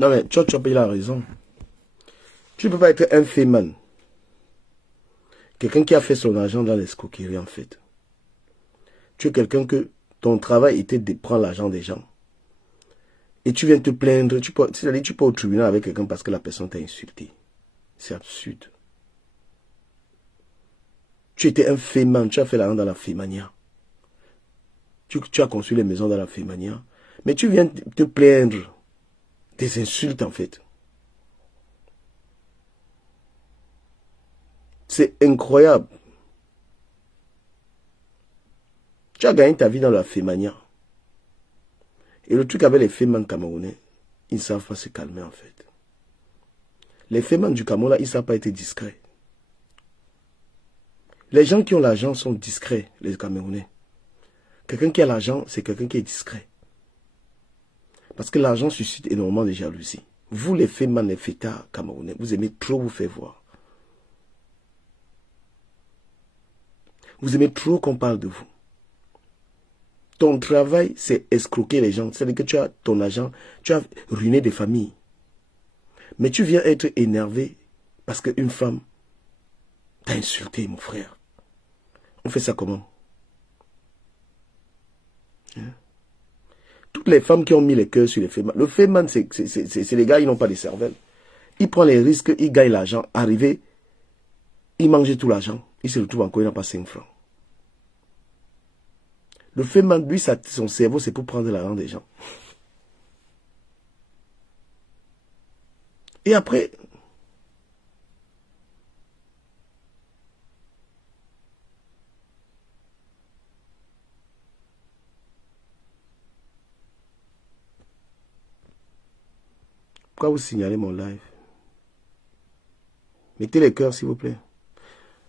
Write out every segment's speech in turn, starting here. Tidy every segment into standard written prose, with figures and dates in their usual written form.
Non mais tu as payé la raison. Tu ne peux pas être un féman. Quelqu'un qui a fait son argent dans l'escroquerie en fait. Tu es quelqu'un que ton travail était de prendre l'argent des gens. Et tu viens te plaindre, c'est-à-dire tu peux au tribunal avec quelqu'un parce que la personne t'a insulté. C'est absurde. Tu étais un féman, tu as fait l'argent dans la fémania. Tu as construit les maisons dans la fémania. Mais tu viens te plaindre des insultes en fait. C'est incroyable. Tu as gagné ta vie dans la fémania. Et le truc avec les fémans camerounais, ils ne savent pas se calmer en fait. Les fémans du Cameroun là, ils ne savent pas être discrets. Les gens qui ont l'argent sont discrets, les Camerounais. Quelqu'un qui a l'argent, c'est quelqu'un qui est discret. Parce que l'argent suscite énormément de jalousie. Vous les fémans, les fêtards camerounais, vous aimez trop vous faire voir. Vous aimez trop qu'on parle de vous. Ton travail, c'est escroquer les gens. C'est-à-dire que tu as ton argent, tu as ruiné des familles. Mais tu viens être énervé parce qu'une femme t'a insulté, mon frère. On fait ça comment? Hein? Toutes les femmes qui ont mis les cœurs sur les fémans. Le féman, c'est les gars, ils n'ont pas de cervelle. Ils prennent les risques, ils gagnent l'argent. Arrivé, ils mangent tout l'argent. Ils se retrouvent encore, il n'a pas 5 francs. Le féman, lui, son cerveau, c'est pour prendre l'argent des gens. Et après, pourquoi vous signalez mon live? Mettez les cœurs, s'il vous plaît.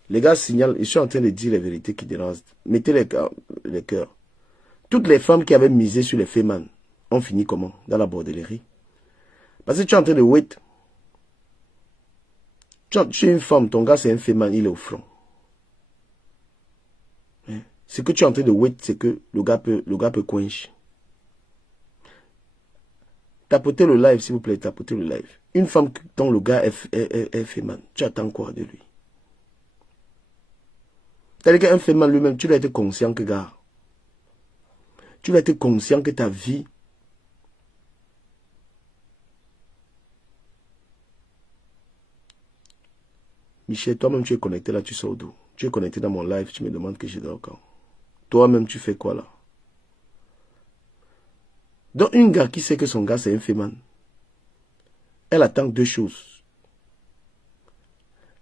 Les gars signalent, je suis en train de dire les vérités qui dérangent. Mettez les cœurs. Toutes les femmes qui avaient misé sur les fémans ont fini comment? Dans la bordellerie. Parce que tu es en train de wait. Tu es une femme, ton gars c'est un féman, il est au front. Hein? Ce que tu es en train de wait, c'est que le gars peut coincher. Tapotez le live, s'il vous plaît, tapotez le live. Une femme dont le gars est féman, tu attends quoi de lui? C'est-à-dire qu'un féman lui-même, tu dois être conscient que, gars, tu dois être conscient que ta vie, Michel, toi-même tu es connecté là, tu sors d'où? Tu es connecté dans mon live, tu me demandes que je dors quand? Toi-même tu fais quoi là? Donc une gars qui sait que son gars c'est un féman, elle attend deux choses.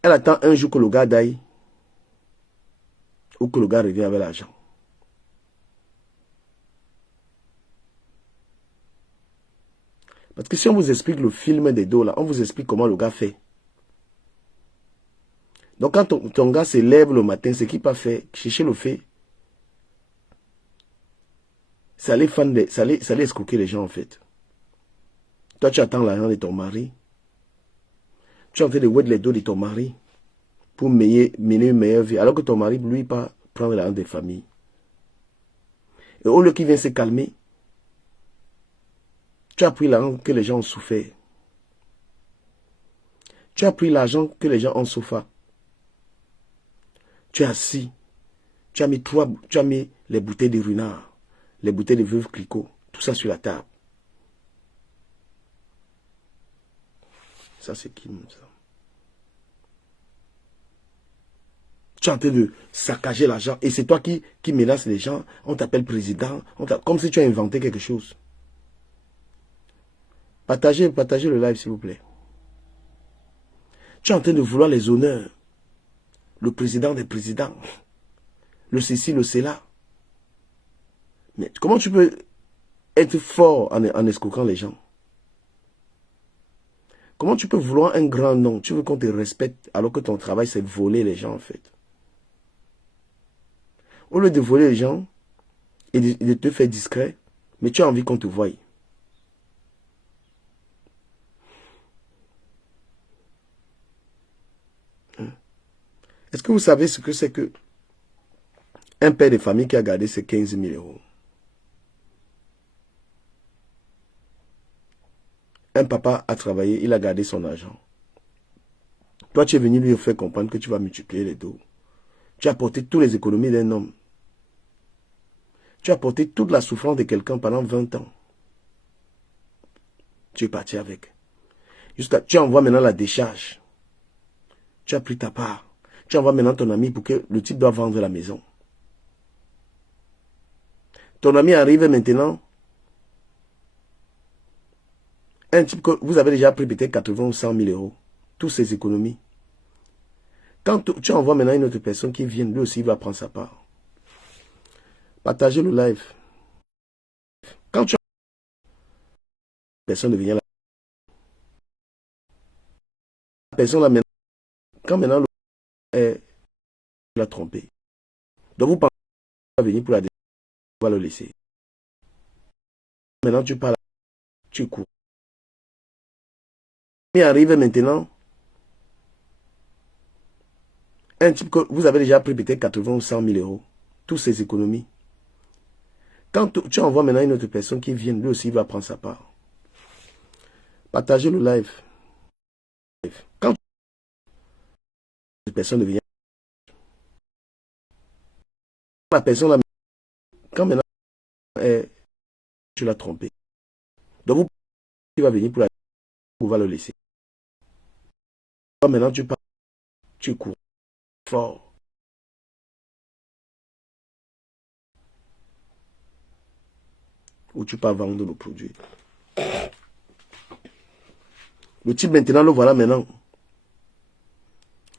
Elle attend un jour que le gars d'aille ou que le gars revienne avec l'argent. Parce que si on vous explique le film des dos là, on vous explique comment le gars fait. Donc quand ton gars se lève le matin, ce qu'il n'a pas fait, chercher le fait, ça allait escroquer les gens en fait. Toi tu attends l'argent de ton mari. Tu es en train de wet les dos de ton mari pour mener une meilleure vie. Alors que ton mari, lui, pas prendre l'argent des familles. Et au lieu qu'il vienne se calmer, tu as pris l'argent que les gens ont souffert. Tu as pris l'argent que les gens ont souffert. Tu es assis. Tu as mis les bouteilles de runard, les bouteilles de veuve Clicquot, tout ça sur la table. Ça, c'est qui, ça? Tu es en train de saccager l'argent et c'est toi qui menace les gens. On t'appelle président, comme si tu as inventé quelque chose. Partagez le live, s'il vous plaît. Tu es en train de vouloir les honneurs. Le président des présidents. Le ceci, le cela. Mais comment tu peux être fort en escroquant les gens? Comment tu peux vouloir un grand nom? Tu veux qu'on te respecte alors que ton travail, c'est voler les gens, en fait. Au lieu de voler les gens et de te faire discret, mais tu as envie qu'on te voie. Est-ce que vous savez ce que c'est que un père de famille qui a gardé ses 15 000 euros? Un papa a travaillé, il a gardé son argent. Toi, tu es venu lui faire comprendre que tu vas multiplier les dos. Tu as porté toutes les économies d'un homme. Tu as porté toute la souffrance de quelqu'un pendant 20 ans. Tu es parti avec. Tu envoies maintenant la décharge. Tu as pris ta part. Tu envoies maintenant ton ami pour que le type doit vendre la maison. Ton ami arrive maintenant. Un type que vous avez déjà pris peut-être 80 ou 100 000 euros. Toutes ses économies. Quand tu envoies maintenant une autre personne qui vient, lui aussi il va prendre sa part. Partagez le live. Quand tu personne devient la personne là maintenant, quand maintenant est l'a trompé. Donc vous pensez qu'il va venir pour la décision, on va le laisser. Maintenant tu parles, tu cours. Il arrive maintenant un type que vous avez déjà pris peut-être 80 ou 100 000 euros. Toutes ses économies. Quand tu envoies maintenant une autre personne qui vient, lui aussi il va prendre sa part. Partagez le live. Quand la personne devient la personne là, quand maintenant tu l'as trompé. Donc vous il va venir pour la on va le laisser. Maintenant tu parles, tu cours fort. Ou tu pars vendre le produit. Le type maintenant, le voilà maintenant.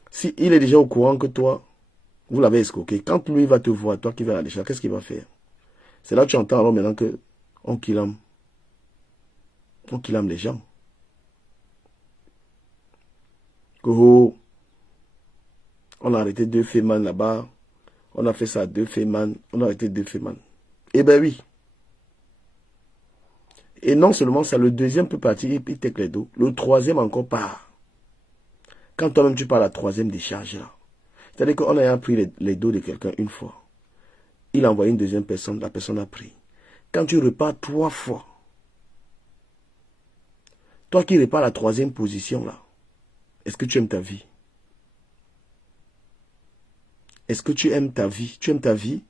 Si il est déjà au courant que toi, vous l'avez escroqué, quand lui va te voir, toi qui vas à la décharge, qu'est-ce qu'il va faire? C'est là que tu entends alors maintenant que on kilame les gens. Que oh, on a arrêté 2 féman là-bas, on a fait ça à 2 féman, on a arrêté 2 féman. Eh ben oui. Et non seulement ça, le deuxième peut partir, il tèque les dos. Le troisième encore part. Quand toi-même tu parles à la troisième décharge là. C'est-à-dire qu'on a pris les dos de quelqu'un une fois. Il a envoyé une deuxième personne, la personne a pris. Quand tu repars 3 fois, toi qui repars à la troisième position là, est-ce que tu aimes ta vie? Est-ce que tu aimes ta vie? Tu aimes ta vie?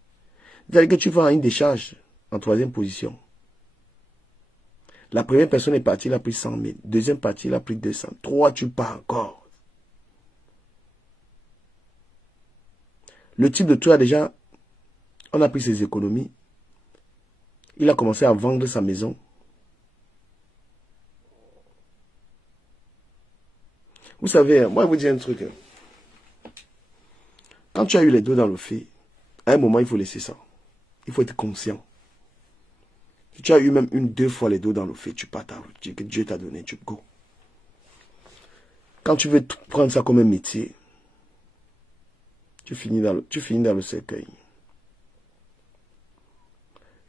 C'est-à-dire que tu vas à une décharge en troisième position. La première personne est partie, elle a pris 100 000. Deuxième partie, elle a pris 200. 3, tu pars encore. Le type de toi déjà, on a pris ses économies. Il a commencé à vendre sa maison. Vous savez, moi je vous dis un truc. Quand tu as eu les dos dans le feu, à un moment il faut laisser ça. Il faut être conscient. Si tu as eu même 1, 2 fois les dos dans le feu, tu pars ta route, que Dieu t'a donné, tu go. Quand tu veux prendre ça comme un métier, tu finis dans le cercueil.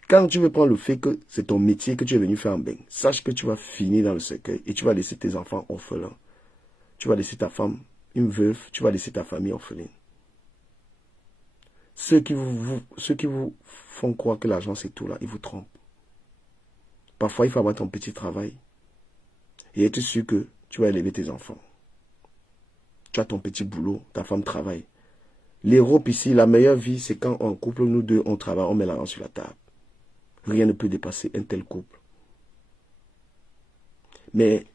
Quand tu veux prendre le fait que c'est ton métier que tu es venu faire en bain, sache que tu vas finir dans le cercueil et tu vas laisser tes enfants orphelins. Tu vas laisser ta femme, une veuve, tu vas laisser ta famille orpheline. Ceux qui vous font croire que l'argent c'est tout là, ils vous trompent. Parfois, il faut avoir ton petit travail et être sûr que tu vas élever tes enfants. Tu as ton petit boulot, ta femme travaille. L'Europe ici, la meilleure vie, c'est quand en couple, nous deux, on travaille, on met l'argent sur la table. Rien ne peut dépasser un tel couple. Mais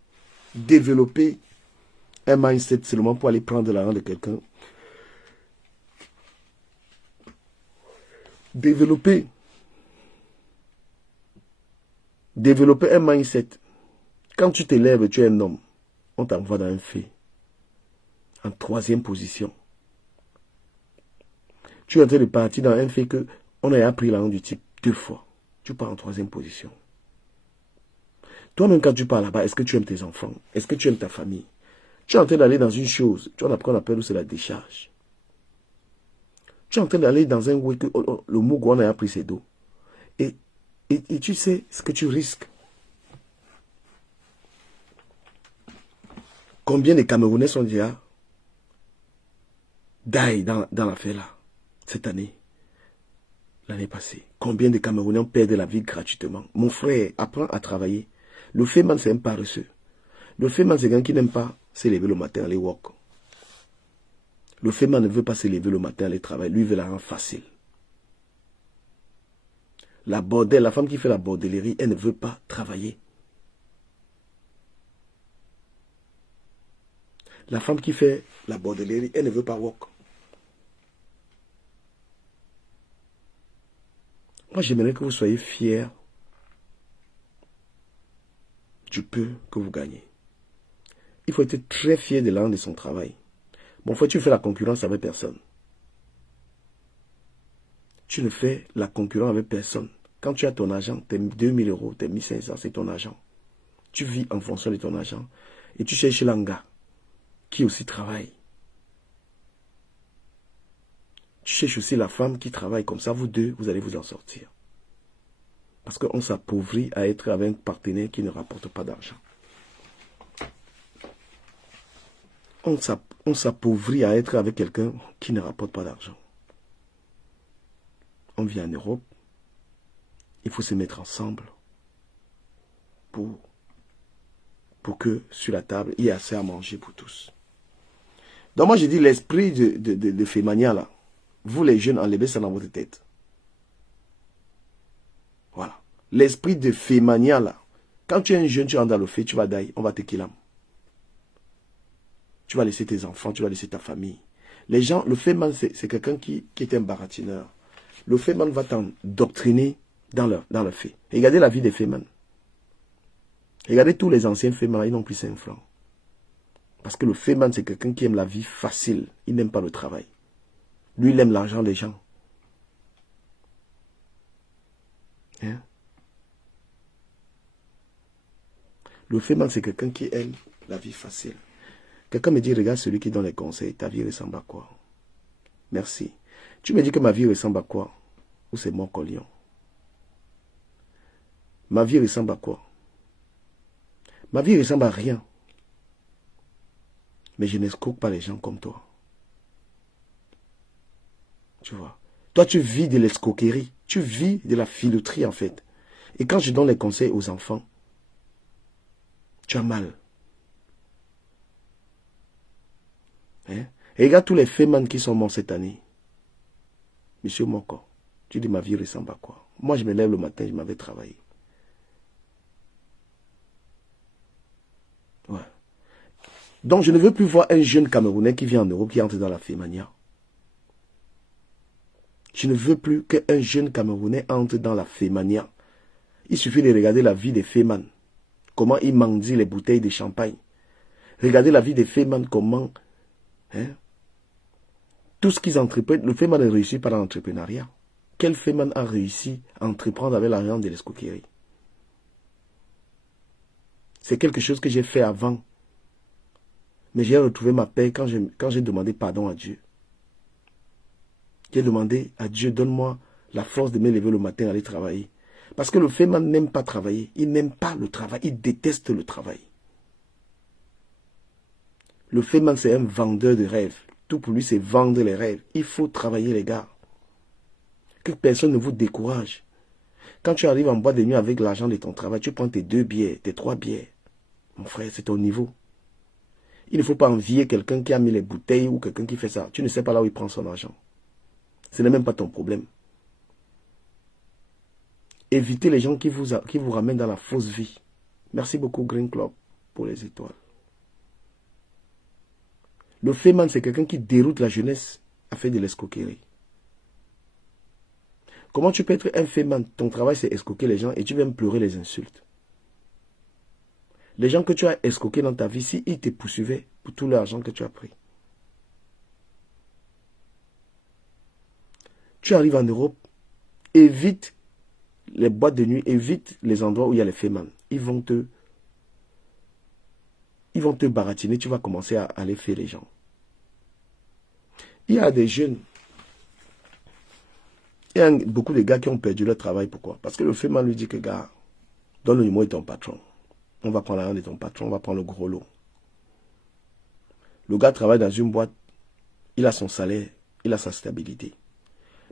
développer un mindset seulement pour aller prendre l'argent de quelqu'un. Développer un mindset. Quand tu t'élèves, tu es un homme. On t'envoie dans un fait. En troisième position. Tu es en train de partir dans un fait que on a appris l'argent du type 2 fois. Tu pars en troisième position. Toi-même, quand tu pars là-bas, est-ce que tu aimes tes enfants? Est-ce que tu aimes ta famille? Tu es en train d'aller dans une chose. Tu en apprends, on appelle, c'est la décharge. Tu es en train d'aller dans un way que le Mougou, on a pris ses dos. Et tu sais ce que tu risques. Combien de Camerounais sont déjà die dans l'affaire là, cette année, l'année passée? Combien de Camerounais ont perdu la vie gratuitement? Mon frère, apprends à travailler. Le féman, c'est un paresseux. Le Féman, c'est quelqu'un qui n'aime pas se lever le matin, aller walk. Le Féman ne veut pas se lever le matin, aller travailler. Lui, il veut la rendre facile. La bordelle, la femme qui fait la bordellerie, elle ne veut pas travailler. La femme qui fait la bordellerie, elle ne veut pas walk. Moi, j'aimerais que vous soyez fiers du peu que vous gagnez. Il faut être très fier de l'âme de son travail. Bon, fois, tu fais la concurrence avec personne. Tu ne fais la concurrence avec personne. Quand tu as ton argent, tes 2000 euros, tes 1500, c'est ton argent. Tu vis en fonction de ton argent. Et tu cherches un gars qui aussi travaille. Tu cherches aussi la femme qui travaille comme ça. Vous deux, vous allez vous en sortir. Parce qu'on s'appauvrit à être avec un partenaire qui ne rapporte pas d'argent. On s'appauvrit à être avec quelqu'un qui ne rapporte pas d'argent. On vit en Europe. Il faut se mettre ensemble pour que sur la table, il y ait assez à manger pour tous. Donc moi, je dis l'esprit de Fémania, là, vous les jeunes, enlevez ça dans votre tête. Voilà. L'esprit de Fémania, là, quand tu es un jeune, tu rentres dans le fait, tu vas dailler, on va te killam. Tu vas laisser tes enfants, tu vas laisser ta famille. Les gens, le Féman, c'est quelqu'un qui est un baratineur. Le Féman va t'endoctriner dans le fait. Regardez la vie des Féman. Regardez tous les anciens Féman, ils n'ont plus 5 francs. Parce que le Féman, c'est quelqu'un qui aime la vie facile. Il n'aime pas le travail. Lui, il aime l'argent des gens. Hein? Le Féman, c'est quelqu'un qui aime la vie facile. Quelqu'un me dit, regarde celui qui donne les conseils. Ta vie ressemble à quoi? Merci. Tu me dis que ma vie ressemble à quoi? Ou c'est mon collion? Ma vie ressemble à quoi? Ma vie ressemble à rien. Mais je n'escroque pas les gens comme toi. Tu vois. Toi, tu vis de l'escroquerie. Tu vis de la filouterie, en fait. Et quand je donne les conseils aux enfants, tu as mal. Hein? Et regarde tous les Féman qui sont morts cette année. Monsieur Moko, tu dis ma vie ressemble à quoi? Moi, je me lève le matin, je m'avais travaillé. Ouais. Donc, je ne veux plus voir un jeune Camerounais qui vient en Europe, qui entre dans la Fémania. Je ne veux plus qu'un jeune Camerounais entre dans la Fémania. Il suffit de regarder la vie des Féman. Comment ils mendient les bouteilles de champagne. Regardez la vie des Féman, comment... Hein, tout ce qu'ils entreprennent, le Féman a réussi par l'entrepreneuriat. Quel Féman a réussi à entreprendre avec l'argent de l'escroquerie? C'est quelque chose que j'ai fait avant. Mais j'ai retrouvé ma paix quand j'ai demandé pardon à Dieu. J'ai demandé à Dieu, donne-moi la force de me lever le matin et aller travailler. Parce que le Féman n'aime pas travailler. Il n'aime pas le travail. Il déteste le travail. Le Féman, c'est un vendeur de rêves. Tout pour lui, c'est vendre les rêves. Il faut travailler, les gars. Que personne ne vous décourage. Quand tu arrives en boîte de nuit avec l'argent de ton travail, tu prends tes 2 billets, tes 3 billets. Mon frère, c'est ton niveau. Il ne faut pas envier quelqu'un qui a mis les bouteilles ou quelqu'un qui fait ça. Tu ne sais pas là où il prend son argent. Ce n'est même pas ton problème. Évitez les gens qui vous ramènent dans la fausse vie. Merci beaucoup Green Club pour les étoiles. Le Féman, c'est quelqu'un qui déroute la jeunesse à faire de l'escroquerie. Comment tu peux être un Féman? Ton travail, c'est escroquer les gens et tu viens me pleurer les insultes. Les gens que tu as escroqués dans ta vie, si ils te poursuivaient pour tout l'argent que tu as pris. Tu arrives en Europe, évite les boîtes de nuit, évite les endroits où il y a les Féman. Ils vont te baratiner, tu vas commencer à aller faire les gens. Il y a des jeunes, il y a beaucoup de gars qui ont perdu leur travail. Pourquoi? Parce que le Féman lui dit que, gars, donne le numéro de ton patron. On va prendre l'argent de ton patron, on va prendre le gros lot. Le gars travaille dans une boîte, il a son salaire, il a sa stabilité.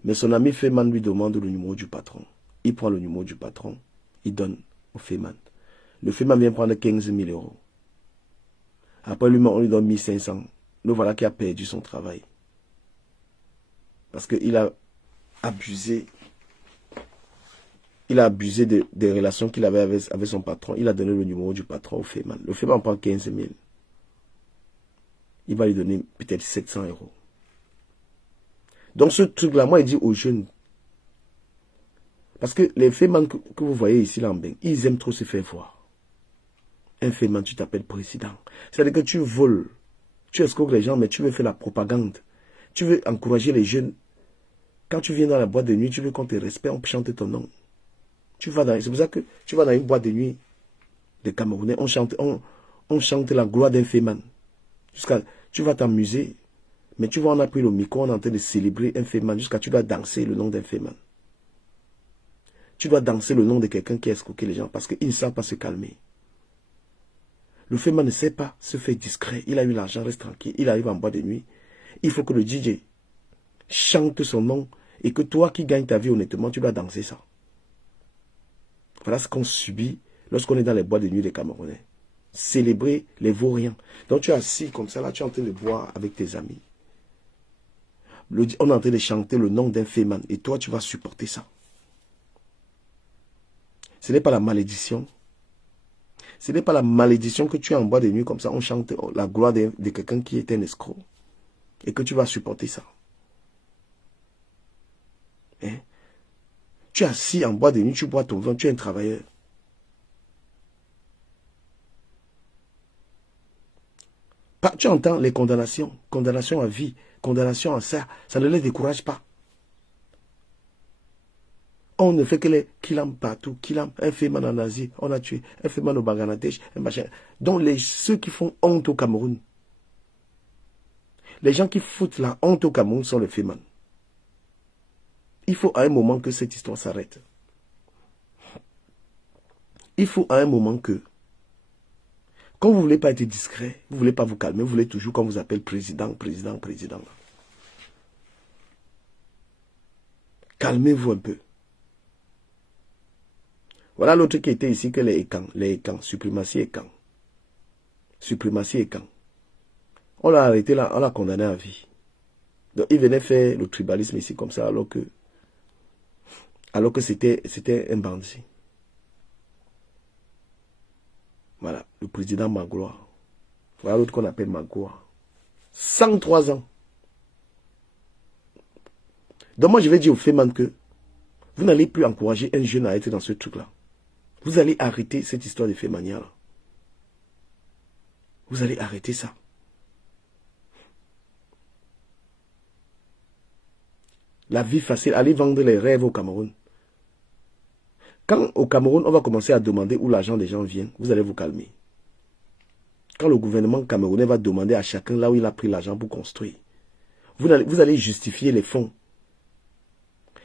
Mais son ami Féman lui demande le numéro du patron. Il prend le numéro du patron, il donne au Féman. Le Féman vient prendre 15 000 euros. Après lui, on lui donne 1500. Le voilà qui a perdu son travail. Parce qu'il a abusé. Il a abusé des relations qu'il avait avec son patron. Il a donné le numéro du patron au Féman. Le Féman prend 15 000. Il va lui donner peut-être 700 euros. Donc ce truc-là, moi, il dit aux jeunes. Parce que les Féman que vous voyez ici, là en Beng, ils aiment trop se faire voir. Un Féman, tu t'appelles président. C'est-à-dire que tu voles. Tu escroques les gens, mais tu veux faire la propagande. Tu veux encourager les jeunes. Quand tu viens dans la boîte de nuit, tu veux qu'on te respecte, on chante ton nom. C'est pour ça que tu vas dans une boîte de nuit de Camerounais, on chante la gloire d'un Féman. Tu vas t'amuser, mais tu vois, on a pris le micro, on est en train de célébrer un Féman, jusqu'à tu dois danser le nom d'un Féman. Tu dois danser le nom de quelqu'un qui a escroqué les gens, parce qu'ils ne savent pas se calmer. Le Féman ne sait pas se faire discret, il a eu l'argent, reste tranquille, il arrive en boîte de nuit. Il faut que le DJ chante son nom, et que toi qui gagnes ta vie honnêtement, tu dois danser ça. Voilà ce qu'on subit lorsqu'on est dans les boîtes de nuit des Camerounais. Célébrer les vauriens. Donc tu es assis comme ça, là, tu es en train de boire avec tes amis. On est en train de chanter le nom d'un Féman. Et toi, tu vas supporter ça. Ce n'est pas la malédiction. Ce n'est pas la malédiction que tu es en boîte de nuit comme ça. On chante la gloire de quelqu'un qui est un escroc. Et que tu vas supporter ça. Hein? Tu es assis en boîte de nuit, tu bois ton vin, tu es un travailleur. Tu entends les condamnations, condamnation à vie, condamnation à ça, ça ne les décourage pas. On ne fait que les kilam partout, kilam, un Féman en Asie, on a tué, un Féman au Bangladesh, un machin. Donc ceux qui font honte au Cameroun, les gens qui foutent la honte au Cameroun sont les Féman. Il faut à un moment que cette histoire s'arrête. Il faut à un moment que, quand vous ne voulez pas être discret, vous ne voulez pas vous calmer, vous voulez toujours qu'on vous appelle président, président, président. Calmez-vous un peu. Voilà l'autre qui était ici que les Ekans, suprématie Ekan. Suprématie Ekan. On l'a arrêté là, on l'a condamné à vie. Donc il venait faire le tribalisme ici comme ça alors que c'était un bandit. Voilà, le président Magloire. Voilà l'autre qu'on appelle Magloire. 103 ans. Donc moi je vais dire au Féman que vous n'allez plus encourager un jeune à être dans ce truc-là. Vous allez arrêter cette histoire de Fémania là. Vous allez arrêter ça. La vie facile, allez vendre les rêves au Cameroun. Quand au Cameroun, on va commencer à demander où l'argent des gens vient, vous allez vous calmer. Quand le gouvernement camerounais va demander à chacun là où il a pris l'argent pour construire, vous allez justifier les fonds.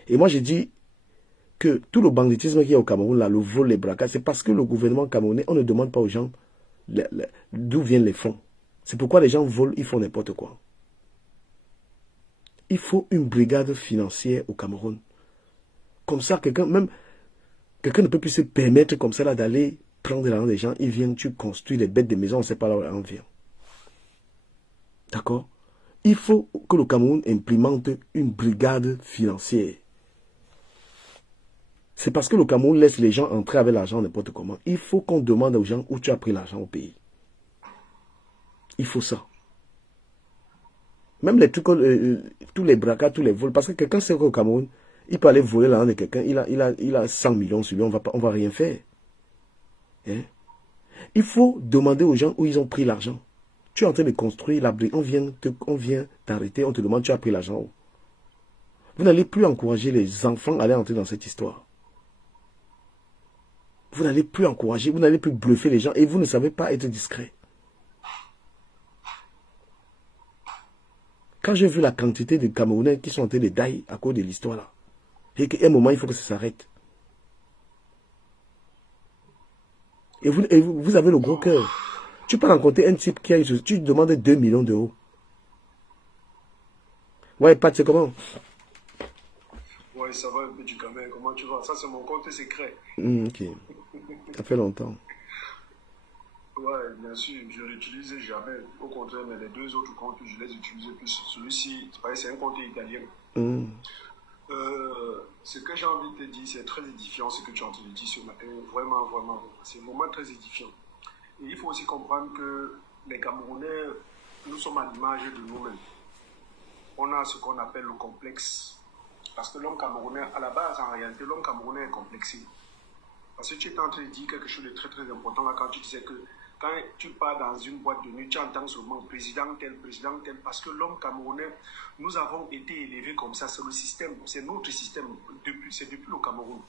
Et moi, j'ai dit que tout le banditisme qu'il y a au Cameroun, là, le vol, les braquages, c'est parce que le gouvernement camerounais, on ne demande pas aux gens d'où viennent les fonds. C'est pourquoi les gens volent, ils font n'importe quoi. Il faut une brigade financière au Cameroun. Comme ça, quelqu'un ne peut plus se permettre comme ça d'aller prendre l'argent des gens. Ils viennent, tu construis les bêtes de maison, on ne sait pas là où on vient. D'accord? Il faut que le Cameroun implémente une brigade financière. C'est parce que le Cameroun laisse les gens entrer avec l'argent n'importe comment. Il faut qu'on demande aux gens où tu as pris l'argent au pays. Il faut ça. Même les trucs, tous les braquages, tous les vols. Parce que quelqu'un sait qu'au Cameroun, il peut aller voler l'argent de quelqu'un. Il a 100 millions sur lui, on va rien faire. Hein? Il faut demander aux gens où ils ont pris l'argent. Tu es en train de construire l'abri. On vient t'arrêter, on te demande tu as pris l'argent où. Vous n'allez plus encourager les enfants à aller entrer dans cette histoire. Vous n'allez plus encourager, vous n'allez plus bluffer les gens et vous ne savez pas être discret. Quand j'ai vu la quantité de Camerounais qui sont en train de dailler à cause de l'histoire là, et qu'à un moment il faut que ça s'arrête. Et vous avez le gros cœur. Tu peux rencontrer un type qui a tu lui demandes 2 millions d'euros. Ouais, Pat, c'est comment? Ouais, ça va un peu du gamin. Comment tu vas? Ça, c'est mon compte secret. Ok. Ça fait longtemps. Ouais, bien sûr, je ne l'utilise jamais. Au contraire, mais les deux autres comptes, je les utilise plus. Celui-ci, c'est un compte italien. Ce que j'ai envie de te dire, c'est très édifiant ce que tu as entendu dire ce matin. Vraiment, vraiment. C'est vraiment très édifiant. Et il faut aussi comprendre que les Camerounais, nous sommes à l'image de nous-mêmes. On a ce qu'on appelle le complexe. Parce que l'homme camerounais, à la base, en réalité, l'homme camerounais est complexé. Parce que tu es en train de dire quelque chose de très très important là quand tu disais que quand tu pars dans une boîte de nuit, tu entends seulement président tel, parce que l'homme camerounais, nous avons été élevés comme ça, c'est le système, c'est notre système, c'est depuis le Cameroun.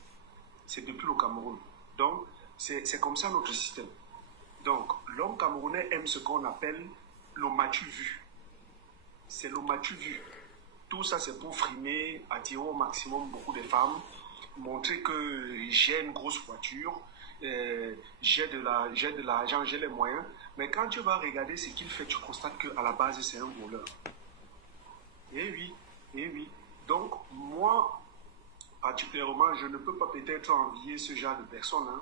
C'est depuis le Cameroun. Donc, c'est comme ça notre système. Donc, l'homme camerounais aime ce qu'on appelle le matu vu. C'est le matu vu. Tout ça, c'est pour frimer, attirer au maximum beaucoup de femmes, montrer que j'ai une grosse voiture, j'ai de l'argent, j'ai les moyens. Mais quand tu vas regarder ce qu'il fait, tu constates qu'à la base, c'est un voleur. Eh oui, eh oui. Donc, moi, particulièrement, je ne peux pas peut-être envier ce genre de personnes. Hein.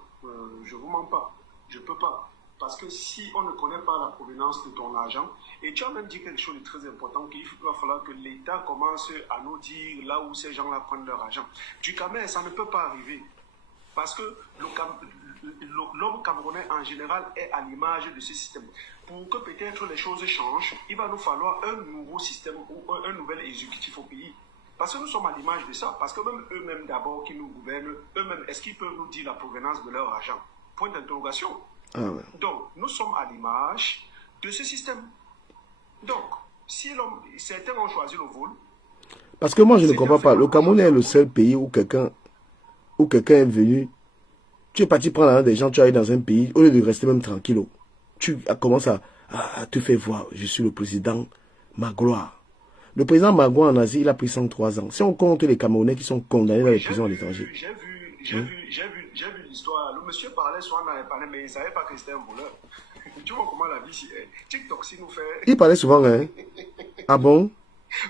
Je ne vous mens pas. Je ne peux pas. Parce que si on ne connaît pas la provenance de ton argent, et tu as même dit quelque chose de très important, qu'il va falloir que l'État commence à nous dire là où ces gens-là prennent leur argent. Du Cameroun, ça ne peut pas arriver. Parce que l'homme camerounais en général est à l'image de ce système. Pour que peut-être les choses changent, il va nous falloir un nouveau système ou un nouvel exécutif au pays. Parce que nous sommes à l'image de ça. Parce que même eux-mêmes d'abord qui nous gouvernent, eux-mêmes, est-ce qu'ils peuvent nous dire la provenance de leur argent? Point d'interrogation. Ah ouais. Donc, nous sommes à l'image de ce système. Donc, si certains ont choisi le vol... Parce que moi, je ne comprends pas. Le Cameroun est le seul pays où quelqu'un est venu. Tu es parti prendre l'argent des gens, tu es allé dans un pays, au lieu de rester même tranquille. Tu commences à te faire voir. Je suis le président Magloire. Le président Magloire en Asie, il a pris 103 ans. Si on compte les Camerounais qui sont condamnés dans les prisons à l'étranger. J'ai vu l'histoire. Le monsieur parlait, soit on avait parlé, mais il ne savait pas que c'était un voleur. Tu vois comment la vie, TikTok, si nous fait... Il parlait souvent, hein? Ah bon?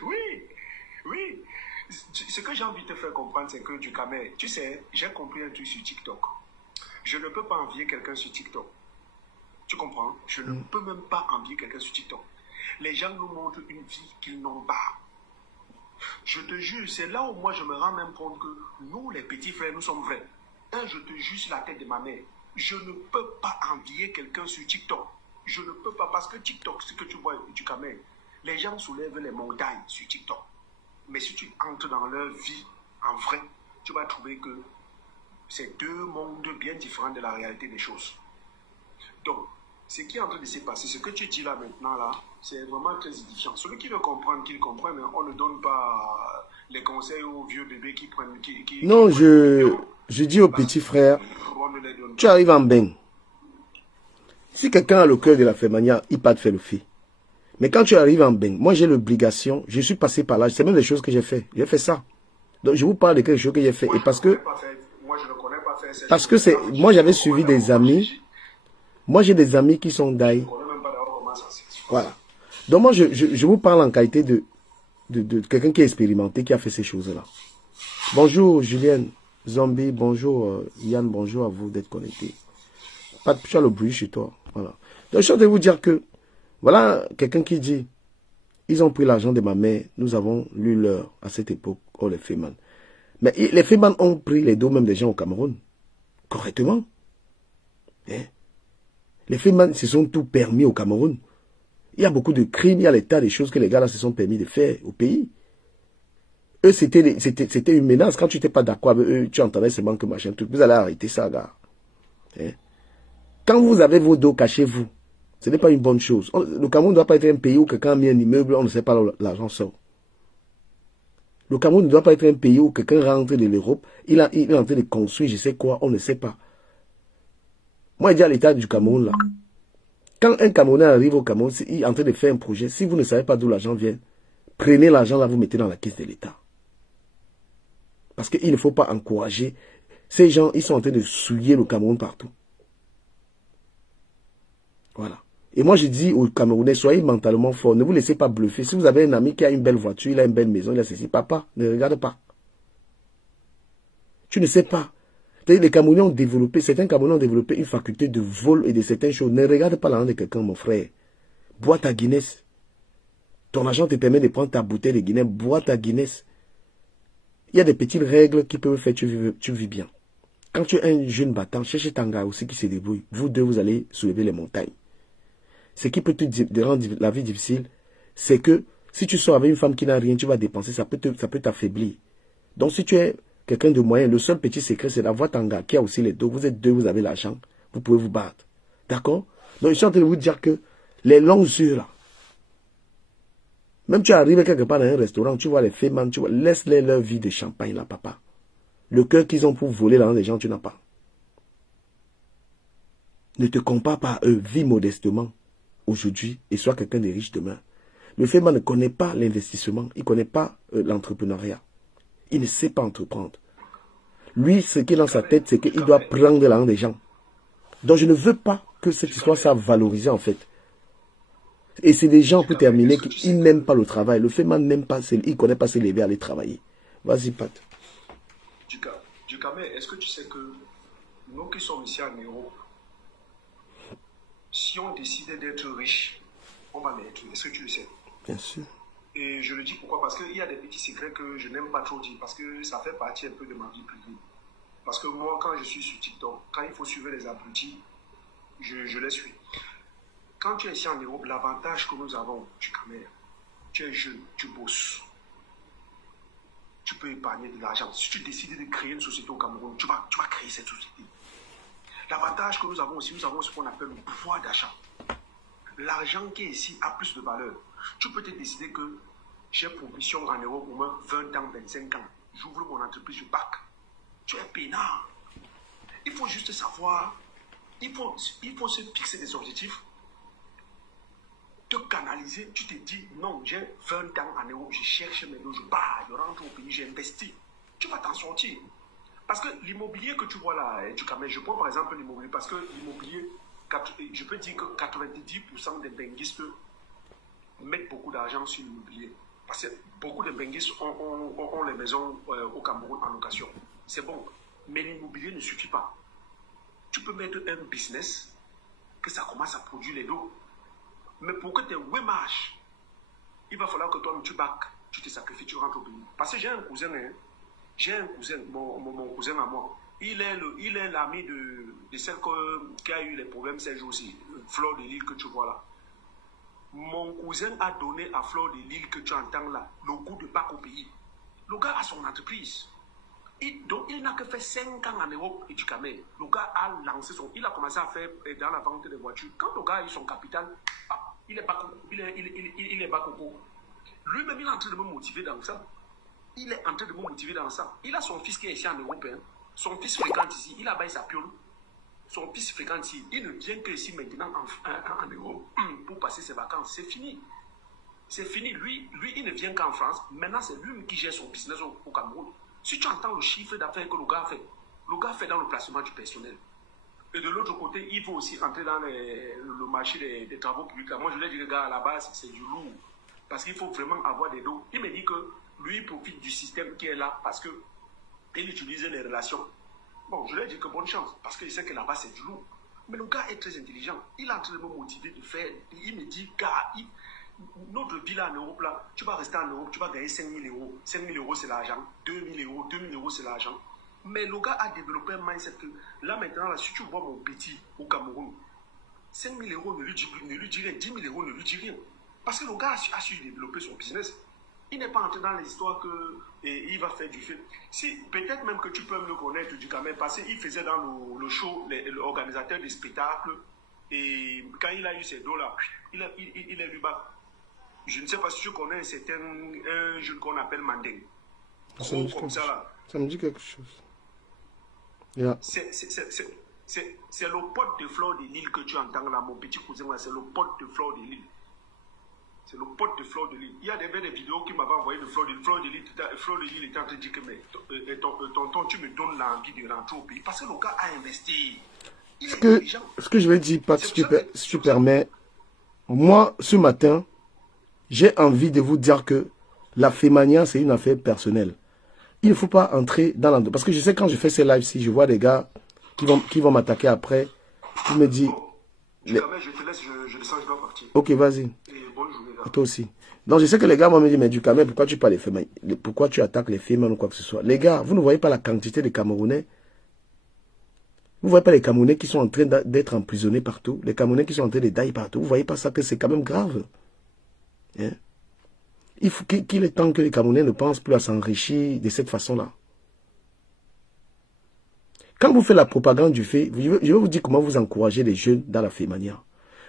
Oui, oui. Ce que j'ai envie de te faire comprendre, c'est que du Cameroun, tu sais, j'ai compris un truc sur TikTok. Je ne peux pas envier quelqu'un sur TikTok. Tu comprends? Je ne peux même pas envier quelqu'un sur TikTok. Les gens nous montrent une vie qu'ils n'ont pas. Je te jure, c'est là où moi je me rends même compte que nous, les petits frères, nous sommes vrais. Je te jure sur la tête de ma mère, je ne peux pas envier quelqu'un sur TikTok. Je ne peux pas, parce que TikTok, ce que tu vois du Cameroun, les gens soulèvent les montagnes sur TikTok. Mais si tu entres dans leur vie en vrai, tu vas trouver que c'est deux mondes bien différents de la réalité des choses. Donc, ce qui est en train de se passer, ce que tu dis là maintenant, là, c'est vraiment très édifiant. Celui qui veut comprendre, qu'il comprenne, mais on ne donne pas les conseils aux vieux bébés qui prennent... Non, je dis aux petits frères, tu arrives en bain. Si quelqu'un a le cœur de la fémania, il peut te faire le fait. Mais quand tu arrives en bain, moi j'ai l'obligation, je suis passé par là, c'est même des choses que j'ai fait. J'ai fait ça. Donc je vous parle de quelque chose que j'ai fait. Et parce que... Moi je ne connais pas faire. Parce que c'est... Moi j'avais suivi des amis. Moi j'ai des amis qui sont d'ailleurs. Voilà. Donc moi je vous parle en qualité de quelqu'un qui est expérimenté, qui a fait ces choses-là. Bonjour Julienne, Zombie, bonjour Yann, bonjour à vous d'être connectés. Pas de le bruit chez toi. Voilà. Donc je suis en train de vous dire que, voilà quelqu'un qui dit, ils ont pris l'argent de ma mère, nous avons lu l'heure à cette époque, oh les Féman. Mais les Féman ont pris les dos même des gens au Cameroun, correctement. Hein? Les Féman se sont tout permis au Cameroun. Il y a beaucoup de crimes, il y a des tas de choses que les gars là se sont permis de faire au pays. Eux, c'était une menace. Quand tu n'étais pas d'accord avec eux, tu entendais seulement que machin, tout. Vous allez arrêter ça, gars. Hein? Quand vous avez vos dos, cachez-vous. Ce n'est pas une bonne chose. Le Cameroun ne doit pas être un pays où quelqu'un a mis un immeuble, on ne sait pas où l'argent sort. Le Cameroun ne doit pas être un pays où quelqu'un rentre de l'Europe, il est en train de construire, je sais quoi, on ne sait pas. Moi, je dis à l'État du Cameroun, là, quand un Camerounais arrive au Cameroun, il est en train de faire un projet, si vous ne savez pas d'où l'argent vient, prenez l'argent là, vous mettez dans la caisse de l'État. Parce qu'il ne faut pas encourager. Ces gens, ils sont en train de souiller le Cameroun partout. Voilà. Et moi, je dis aux Camerounais, soyez mentalement forts. Ne vous laissez pas bluffer. Si vous avez un ami qui a une belle voiture, il a une belle maison, il a ceci, papa, ne regarde pas. Tu ne sais pas. Les Camerounais ont développé, certains Camerounais ont développé une faculté de vol et de certaines choses. Ne regarde pas la main de quelqu'un, mon frère. Bois ta Guinness. Ton argent te permet de prendre ta bouteille de Guinness. Bois ta Guinness. Il y a des petites règles qui peuvent faire que tu vis bien. Quand tu es un jeune battant, cherche un gars aussi qui se débrouille. Vous deux, vous allez soulever les montagnes. Ce qui peut te rendre la vie difficile, c'est que si tu sors avec une femme qui n'a rien, tu vas dépenser, ça peut t'affaiblir. Donc si tu es quelqu'un de moyen, le seul petit secret, c'est d'avoir un gars qui a aussi les deux. Vous êtes deux, vous avez l'argent, vous pouvez vous battre. D'accord? Donc je suis en train de vous dire que les longues yeux là, même tu arrives quelque part dans un restaurant, tu vois les fémans, tu vois, laisse-les leur vie de champagne là, papa. Le cœur qu'ils ont pour voler l'argent des gens, tu n'as pas. Ne te compare pas à eux, vis modestement aujourd'hui et sois quelqu'un de riche demain. Le féman ne connaît pas l'investissement, il ne connaît pas l'entrepreneuriat. Il ne sait pas entreprendre. Lui, ce qu'il a dans sa tête, c'est qu'il doit prendre l'argent des gens. Donc je ne veux pas que cette histoire soit valorisée en fait. Et c'est des gens, pour terminer, qui n'aiment pas le travail. Le féman n'aime pas, il ne connaît pas se lever à aller travailler. Vas-y, Pat. Ducamé, est-ce que tu sais que nous qui sommes ici en Europe, si on décidait d'être riche, on va l'être. Est-ce que tu le sais? Bien sûr. Et je le dis pourquoi? Parce qu'il y a des petits secrets que je n'aime pas trop dire, parce que ça fait partie un peu de ma vie privée. Parce que moi, quand je suis sur TikTok, quand il faut suivre les abrutis, je les suis. Quand tu es ici en Europe, l'avantage que nous avons, Ducamé, tu es jeune, tu bosses. Tu peux épargner de l'argent. Si tu décides de créer une société au Cameroun, tu vas créer cette société. L'avantage que nous avons aussi, nous avons ce qu'on appelle le pouvoir d'achat. L'argent qui est ici a plus de valeur. Tu peux te décider que j'ai pour mission en Europe au moins 20 ans, 25 ans. J'ouvre mon entreprise, je bac. Tu es peinard. Il faut juste savoir, il faut se fixer des objectifs, te canaliser. Tu te dis, non, j'ai 20 ans en Europe, je cherche mes dos, je pars, je rentre au pays, j'investis. Tu vas t'en sortir. Parce que l'immobilier que tu vois là, je prends par exemple l'immobilier, parce que l'immobilier, je peux dire que 90% des benguistes mettent beaucoup d'argent sur l'immobilier. Parce que beaucoup de benguistes ont les maisons au Cameroun en location. C'est bon, mais l'immobilier ne suffit pas. Tu peux mettre un business, que ça commence à produire les dos. Mais pour que tes ouais marchent, il va falloir que toi, tu bacs, tu te sacrifies, tu rentres au pays. Parce que j'ai un cousin, mon cousin à moi. Il est l'ami de celle qui a eu les problèmes ces jours-ci, Fleur de Lille que tu vois là. Mon cousin a donné à Fleur de Lille que tu entends là, le goût de bac au pays. Le gars a son entreprise. Donc il n'a que fait 5 ans en Europe et du Cameroun. Le gars a lancé il a commencé à faire dans la vente des voitures. Quand le gars a eu son capital, il est pas coco. Lui-même, il est en train de me motiver dans ça. Il est en train de me motiver dans ça. Il a son fils qui est ici en Europe. Hein. Son fils fréquente ici. Il a baillé sa piole. Son fils fréquente ici. Il ne vient que ici maintenant en Europe pour passer ses vacances. C'est fini. C'est fini. Lui, il ne vient qu'en France. Maintenant, c'est lui qui gère son business au Cameroun. Si tu entends le chiffre d'affaires que le gars fait dans le placement du personnel. Et de l'autre côté, il faut aussi entrer dans le marché des travaux publics. Moi, je lui ai dit, gars, à la base, c'est du lourd. Parce qu'il faut vraiment avoir des dos. Il me dit que lui, il profite du système qui est là parce qu'il utilise les relations. Bon, je lui ai dit que bonne chance. Parce qu'il sait que là-bas, c'est du lourd. Mais le gars est très intelligent. Il est en train de me motiver de faire. Il me dit, gars, notre vie là en Europe, là, tu vas rester en Europe, tu vas gagner 5 000 euros. 5 000 euros, c'est l'argent. 2 000 euros, 2 000 euros, c'est l'argent. Mais le gars a développé un mindset que là maintenant, là, si tu vois mon petit au Cameroun, 5 000 euros ne lui dit rien, 10 000 euros ne lui dit rien. Parce que le gars a su développer son business. Il n'est pas entré dans l'histoire qu'il va faire du film. Si, peut-être même que tu peux me le connaître du Cameroun, parce qu'il faisait dans le show, l'organisateur des spectacles, et quand il a eu ces dos-là, il est lui bas. Je ne sais pas si tu connais, c'est un jeune qu'on appelle Mandeng. Comme ça là. Ça me dit quelque chose. Yeah. C'est le pote de Fleur de Lille que tu entends là, mon petit cousin là, c'est le pote de Fleur de Lille. C'est le pote de Fleur de Lille. Il y a des vidéos qui m'avaient envoyé de Fleur de Lille. Fleur de Lille était en train de dire que mais, tonton, tu me donnes l'envie de rentrer au pays. Parce que le gars a investi. Ce que je vais dire, Pat, si tu permets, moi, ce matin, j'ai envie de vous dire que la fémania, c'est une affaire personnelle. Il ne faut pas entrer dans l'endroit. Parce que je sais quand je fais ces lives, si je vois des gars qui vont m'attaquer après, ils me disent... Je te laisse, je descends, je dois partir. Ok, vas-y. Et bonne journée là. Toi aussi. Donc je sais que les gars vont me dire, mais du Cameroun, pourquoi tu parles les femmes? Pourquoi tu attaques les femmes ou quoi que ce soit? Les gars, vous ne voyez pas la quantité de Camerounais. Vous ne voyez pas les Camerounais qui sont en train d'être emprisonnés partout. Les Camerounais qui sont en train de dailler partout. Vous ne voyez pas ça que c'est quand même grave. Hein? Il faut qu'il est temps que les Camerounais ne pensent plus à s'enrichir de cette façon-là. Quand vous faites la propagande du fait, je vais vous dire comment vous encouragez les jeunes dans la fémania.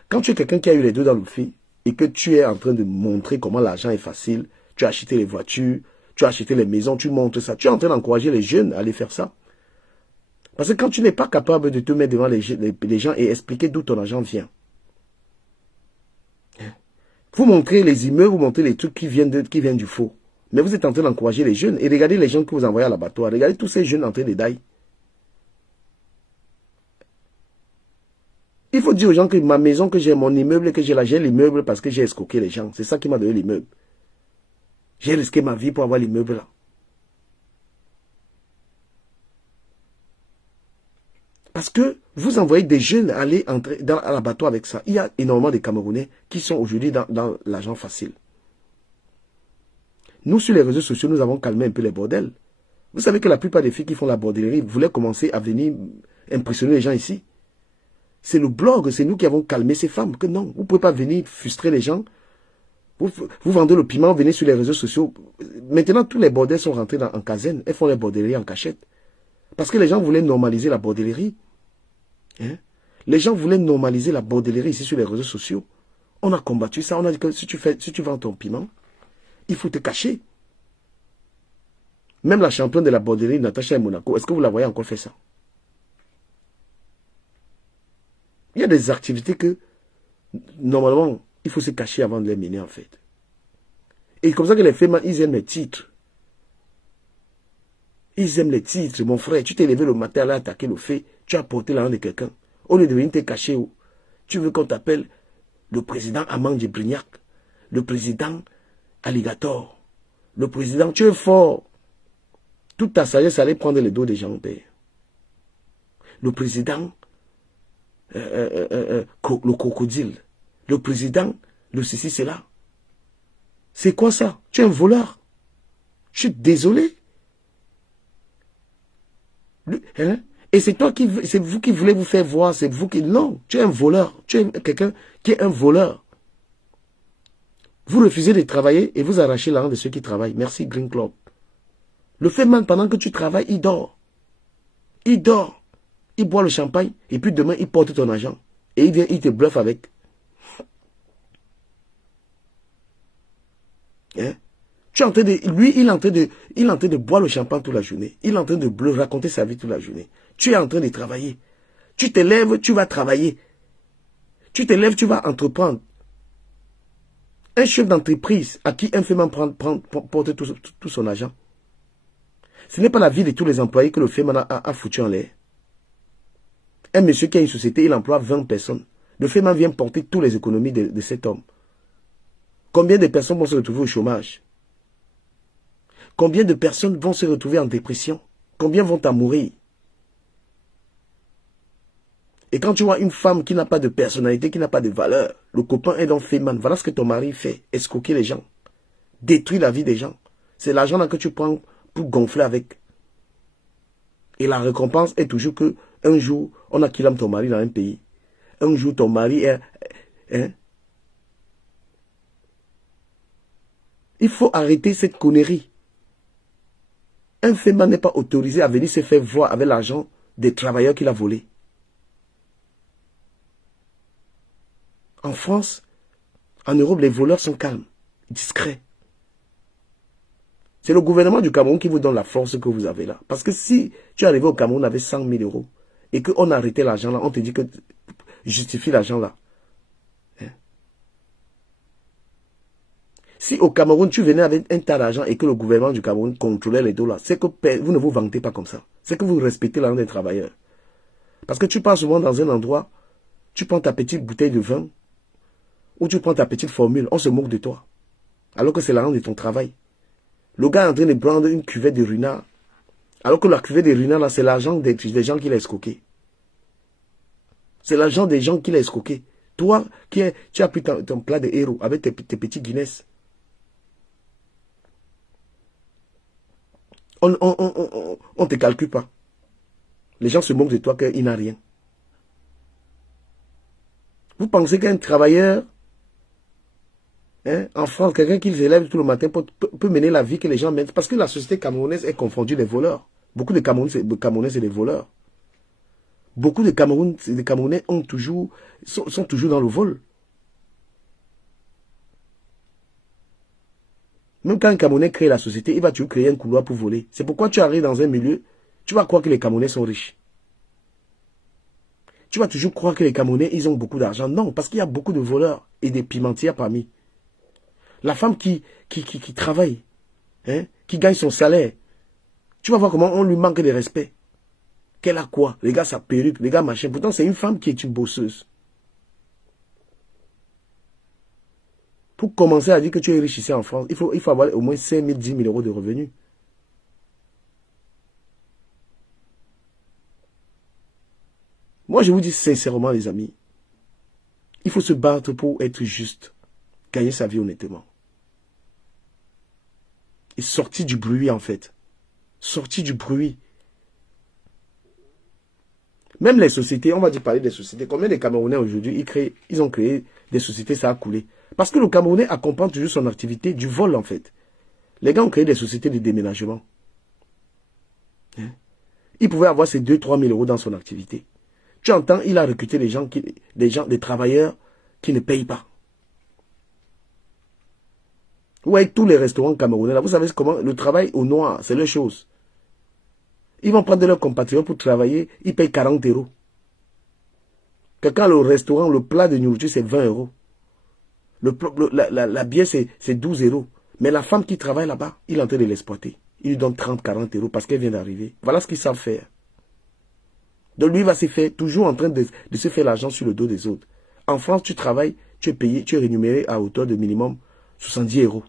Quand tu es quelqu'un qui a eu les deux dans le fait et que tu es en train de montrer comment l'argent est facile, tu as acheté les voitures, tu as acheté les maisons, tu montres ça, tu es en train d'encourager les jeunes à aller faire ça. Parce que quand tu n'es pas capable de te mettre devant les gens et expliquer d'où ton argent vient, vous montrez les immeubles, vous montrez les trucs qui viennent du faux. Mais vous êtes en train d'encourager les jeunes et regardez les gens que vous envoyez à l'abattoir. Regardez tous ces jeunes en train de dailler. Il faut dire aux gens que ma maison, que j'ai mon immeuble, que j'ai l'immeuble parce que j'ai escroqué les gens. C'est ça qui m'a donné l'immeuble. J'ai risqué ma vie pour avoir l'immeuble là. Parce que vous envoyez des jeunes aller entrer à l'abattoir avec ça. Il y a énormément de Camerounais qui sont aujourd'hui dans l'argent facile. Nous, sur les réseaux sociaux, nous avons calmé un peu les bordels. Vous savez que la plupart des filles qui font la bordellerie voulaient commencer à venir impressionner les gens ici. C'est le blog, c'est nous qui avons calmé ces femmes. Que non, vous ne pouvez pas venir frustrer les gens. Vous vendez le piment, venez sur les réseaux sociaux. Maintenant, tous les bordels sont rentrés en caserne. Elles font les bordelleries en cachette. Parce que les gens voulaient normaliser la bordellerie. Hein? Les gens voulaient normaliser la bordellerie ici sur les réseaux sociaux. On a combattu ça. On a dit que si tu vends ton piment, il faut te cacher. Même la championne de la bordellerie, Natacha Monaco, est-ce que vous la voyez encore faire ça? Il y a des activités que, normalement, il faut se cacher avant de les mener, en fait. Et comme ça que les femmes, ils aiment les titres. Ils aiment les titres. Mon frère, tu t'es levé le matin à attaquer le fait, tu as porté la main de quelqu'un. Au lieu de venir te cacher où? Tu veux qu'on t'appelle le président Amand Brignac, le président Alligator, le président, tu es fort. Toute ta sagesse allait prendre le dos des gens, père. Le président, le crocodile, le président, le ceci, c'est là. C'est quoi ça? Tu es un voleur. Je suis désolé. Hein? Et c'est vous qui voulez vous faire voir, c'est vous qui... Non, tu es un voleur. Tu es quelqu'un qui est un voleur. Vous refusez de travailler et vous arrachez l'argent de ceux qui travaillent. Merci Green Club. Le fait man, pendant que tu travailles, il dort. Il dort. Il boit le champagne et puis demain, il porte ton argent. Et il vient, il te bluffe avec. Hein? Tu es en train de, lui, il est en train de boire le champagne toute la journée. Il est en train de raconter sa vie toute la journée. Tu es en train de travailler. Tu te lèves, tu vas travailler. Tu te lèves, tu vas entreprendre. Un chef d'entreprise à qui un FEMAN porte tout son argent. Ce n'est pas la vie de tous les employés que le FEMAN a foutu en l'air. Un monsieur qui a une société, il emploie 20 personnes. Le FEMAN vient porter toutes les économies de cet homme. Combien de personnes vont se retrouver au chômage? Combien de personnes vont se retrouver en dépression? Combien vont en mourir? Et quand tu vois une femme qui n'a pas de personnalité, qui n'a pas de valeur, le copain est dans FEMAN. Voilà ce que ton mari fait. Escroquer les gens. Détruire la vie des gens. C'est l'argent là que tu prends pour gonfler avec. Et la récompense est toujours que un jour, on a kidnappé ton mari dans un pays. Un jour, ton mari est... Hein? Il faut arrêter cette connerie. Un FEMAN n'est pas autorisé à venir se faire voir avec l'argent des travailleurs qu'il a volés. En France, en Europe, les voleurs sont calmes, discrets. C'est le gouvernement du Cameroun qui vous donne la force que vous avez là. Parce que si tu es arrivé au Cameroun avec 100 000 euros et qu'on a arrêté l'argent là, on te dit que justifie l'argent là. Hein? Si au Cameroun, tu venais avec un tas d'argent et que le gouvernement du Cameroun contrôlait les dollars, c'est que vous ne vous vantez pas comme ça. C'est que vous respectez l'argent des travailleurs. Parce que tu pars souvent dans un endroit, tu prends ta petite bouteille de vin, ou tu prends ta petite formule, on se moque de toi. Alors que c'est l'argent de ton travail. Le gars est en train de prendre une cuvette de runard. Alors que la cuvette de runard, là, c'est l'argent des gens qui l'a escroqué. C'est l'argent des gens qui l'a escroqué. Toi, tu as pris ton plat de héros avec tes petits Guinness. On ne te calcule pas. Les gens se moquent de toi qu'il n'a rien. Vous pensez qu'un travailleur, en France, quelqu'un qui se lève tout le matin peut mener la vie que les gens mènent? Parce que la société camerounaise est confondue des voleurs. Beaucoup de Camerounais, c'est des voleurs. Beaucoup de Camerounais sont toujours dans le vol. Même quand un Camerounais crée la société, il va toujours créer un couloir pour voler. C'est pourquoi tu arrives dans un milieu, tu vas croire que les Camerounais sont riches. Tu vas toujours croire que les Camerounais, ils ont beaucoup d'argent. Non, parce qu'il y a beaucoup de voleurs et des pimentières parmi. La femme qui travaille, qui gagne son salaire, tu vas voir comment on lui manque de respect. Qu'elle a quoi? Les gars, sa perruque, les gars, machin. Pourtant, c'est une femme qui est une bosseuse. Pour commencer à dire que tu es riche ici en France, il faut avoir au moins 5 000, 10 000 euros de revenus. Moi, je vous dis sincèrement, les amis, il faut se battre pour être juste, gagner sa vie honnêtement. Et sortir du bruit, en fait. Sortir du bruit. Même les sociétés, on va dire parler des sociétés. Combien de Camerounais aujourd'hui, ils ont créé des sociétés, ça a coulé. Parce que le Camerounais accompagne toujours son activité du vol, en fait. Les gars ont créé des sociétés de déménagement. Il pouvait avoir ses 2-3 000 euros dans son activité. Tu entends, il a recruté des travailleurs qui ne payent pas. Ouais, tous les restaurants camerounais, là, vous savez comment, le travail au noir, c'est leur chose. Ils vont prendre leurs compatriotes pour travailler, ils payent 40 euros. Quand le restaurant, le plat de nourriture, c'est 20 euros. La bière, c'est 12 euros. Mais la femme qui travaille là-bas, il est en train de l'exploiter. Il lui donne 30-40 euros parce qu'elle vient d'arriver. Voilà ce qu'ils savent faire. Donc lui va se faire, toujours en train de se faire l'argent sur le dos des autres. En France, tu travailles, tu es payé, tu es rémunéré à hauteur de minimum 70 euros.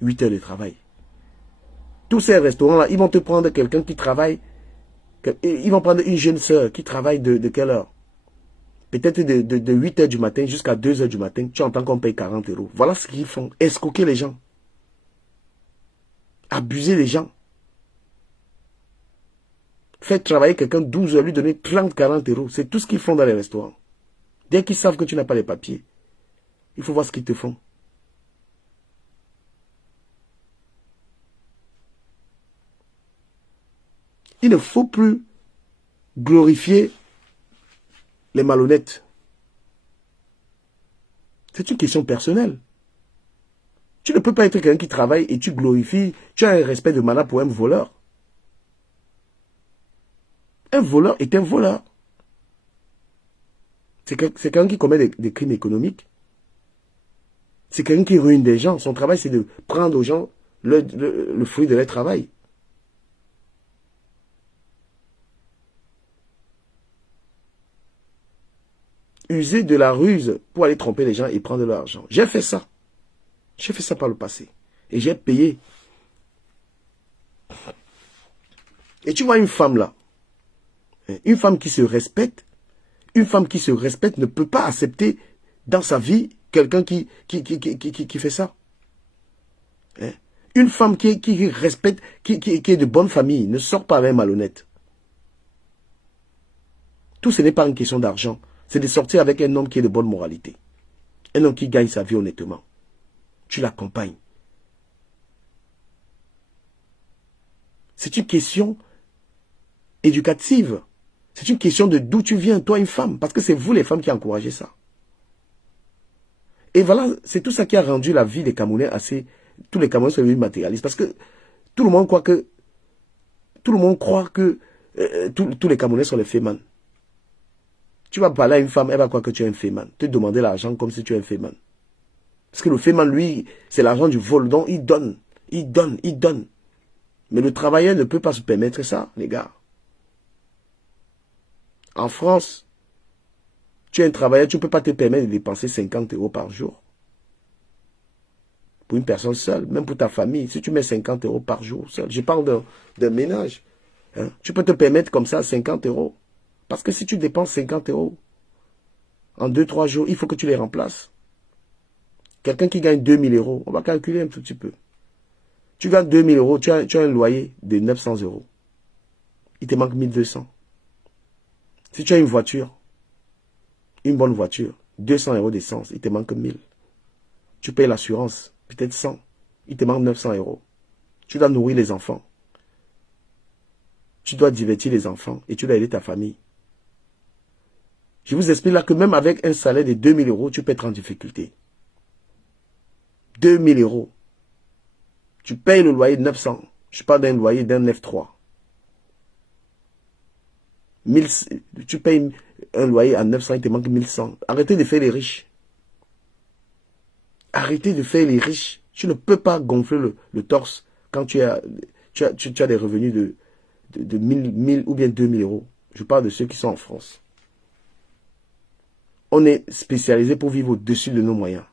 8 heures de travail. Tous ces restaurants-là, ils vont te prendre quelqu'un qui travaille. Ils vont prendre une jeune sœur qui travaille de quelle heure? Peut-être de 8 heures du matin jusqu'à 2 heures du matin. Tu entends qu'on paye 40 euros. Voilà ce qu'ils font. Escroquer les gens. Abuser les gens. Faire travailler quelqu'un 12 heures, lui donner 30-40 euros. C'est tout ce qu'ils font dans les restaurants. Dès qu'ils savent que tu n'as pas les papiers, il faut voir ce qu'ils te font. Il ne faut plus glorifier les malhonnêtes. C'est une question personnelle. Tu ne peux pas être quelqu'un qui travaille et tu glorifies, tu as un respect de malade pour un voleur. Un voleur est un voleur. C'est quelqu'un qui commet des crimes économiques. C'est quelqu'un qui ruine des gens. Son travail, c'est de prendre aux gens le fruit de leur travail. User de la ruse pour aller tromper les gens et prendre leur argent. J'ai fait ça. J'ai fait ça par le passé. Et j'ai payé. Et tu vois une femme là. Une femme qui se respecte. Une femme qui se respecte ne peut pas accepter dans sa vie quelqu'un qui fait ça. Une femme qui respecte, qui est de bonne famille, ne sort pas avec un malhonnête. Tout ce n'est pas une question d'argent. C'est de sortir avec un homme qui est de bonne moralité. Un homme qui gagne sa vie honnêtement. Tu l'accompagnes. C'est une question éducative. C'est une question de d'où tu viens, toi, une femme. Parce que c'est vous, les femmes, qui encouragez ça. Et voilà, c'est tout ça qui a rendu la vie des Camerounais assez... Tous les Camerounais sont devenus matérialistes. Parce que tout le monde croit que... Tout le monde croit que tous les Camerounais sont les fémans. Tu vas parler à une femme, elle va croire que tu es un féman. Te demander l'argent comme si tu es un féman. Parce que le féman, lui, c'est l'argent du vol. Donc, il donne. Il donne. Il donne. Mais le travailleur ne peut pas se permettre ça, les gars. En France, tu es un travailleur, tu ne peux pas te permettre de dépenser 50 euros par jour. pour une personne seule, même pour ta famille. Si tu mets 50 € par jour seul, je parle d'un ménage. Hein? Tu peux te permettre comme ça 50 €. Parce que si tu dépenses 50 € en 2-3 jours, il faut que tu les remplaces. Quelqu'un qui gagne 2000 €, on va calculer un tout petit peu. Tu gagnes 2000 €, tu as un loyer de 900 €. Il te manque 1200. Si tu as une voiture, une bonne voiture, 200 € d'essence, il te manque 1000. Tu payes l'assurance, peut-être 100. Il te manque 900 €. Tu dois nourrir les enfants. Tu dois divertir les enfants et tu dois aider ta famille. Je vous explique là que même avec un salaire de 2000 €, tu peux être en difficulté. 2000 €. Tu payes le loyer de 900. Je parle d'un loyer d'un 9,3. Tu payes un loyer à 900, il te manque 1100. Arrêtez de faire les riches. Arrêtez de faire les riches. Tu ne peux pas gonfler le torse quand tu as des revenus de 1000 ou bien 2000 €. Je parle de ceux qui sont en France. On est spécialisé pour vivre au-dessus de nos moyens.